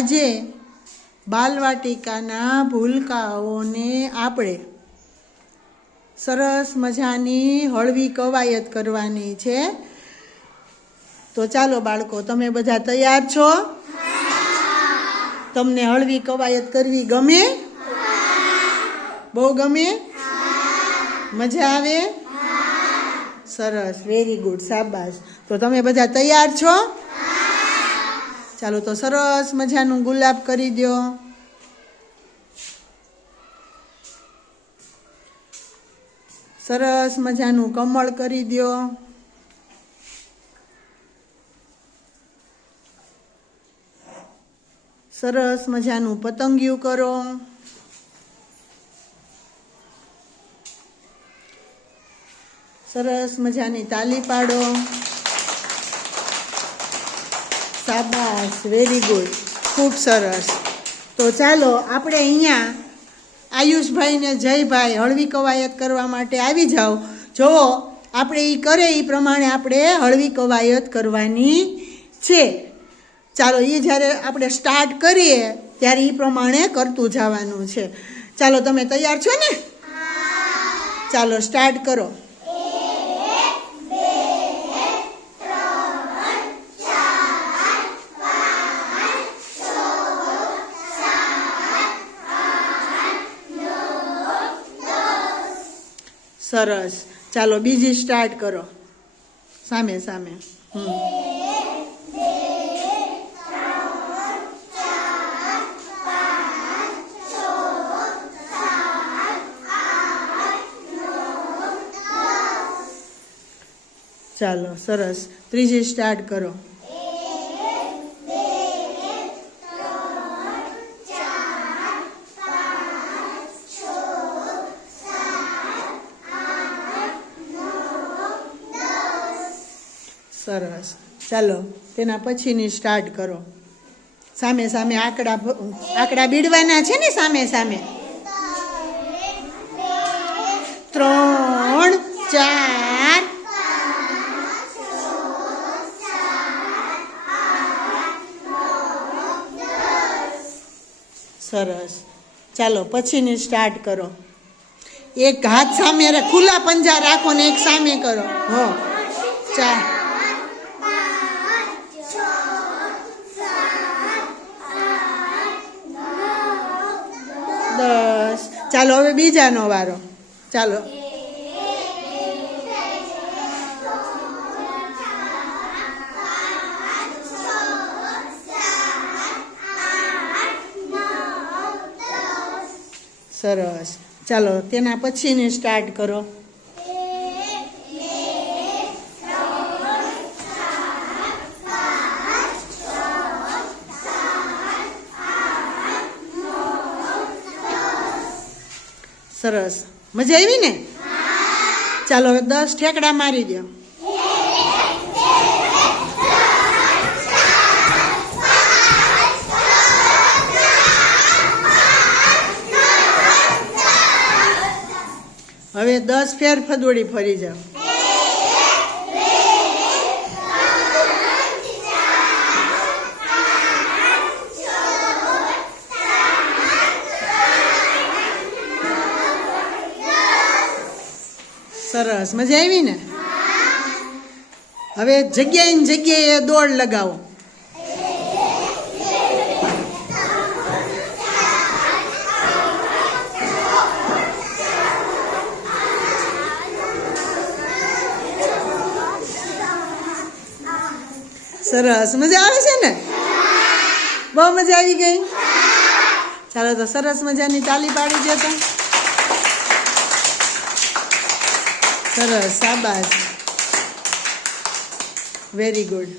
આજે બાલવાટિકાના ભૂલકાઓને આપણે સરસ મજાની હળવી કવાયત કરવાની છે. તો ચાલો બાળકો, તમે બધા તૈયાર છો? તમને હળવી કવાયત કરવી ગમે? બહુ ગમે? મજા આવે? સરસ, વેરી ગુડ, શાબાશ. તો તમે બધા તૈયાર છો? ચાલો તો સરસ મજાનું ગુલાબ કરી દો. સરસ મજાનું કમળ કરી દો. સરસ મજાનું પતંગિયું કરો. સરસ મજાની તાલી પાડો. શાબાશ, વેરી ગુડ, ખૂબ સરસ. તો ચાલો આપણે અહીંયા આયુષભાઈ ને જયભાઈ હળવી કવાયત કરવા માટે આવી જાઓ. જુઓ, આપણે એ કરે એ પ્રમાણે આપણે હળવી કવાયત કરવાની છે. ચાલો, એ જ્યારે આપણે સ્ટાર્ટ કરીએ ત્યારે એ પ્રમાણે કરતું જવાનું છે. ચાલો, તમે તૈયાર છો ને? ચાલો, સ્ટાર્ટ કરો. સરસ. ચાલો, બીજી સ્ટાર્ટ કરો. સામે સામે. ચાલો, સરસ. ત્રીજી સ્ટાર્ટ કરો. સરસ. ચાલો, તેના પછીની સ્ટાર્ટ કરો. સામે સામે આંકડા બીડવાના છે ને? સામે સામે. 3 4 સરસ. ચાલો, પછીની સ્ટાર્ટ કરો. એક હાથ સામે ખુલ્લા પંજા રાખો ને એક સામે કરો. હો, 4 10. ચાલો, હવે બીજાનો વારો. ચાલો. સરસ. ચાલો, તેના પછીની સ્ટાર્ટ કરો. સરસ. મજા આવી ને? ચાલો, હવે 10 ઠેકડા મારી દો. હવે 10 ફેર ફદોડી ફરી જાઓ. સરસ. મજા આવી ને? હવે જગ્યાએ દોડ લગાવો. સરસ. મજા આવે છે ને? બહુ મજા આવી ગઈ. ચાલો, તો સરસ મજાની તાલી પાડી દેતો. સરસ, શાબાશ, વેરી ગુડ.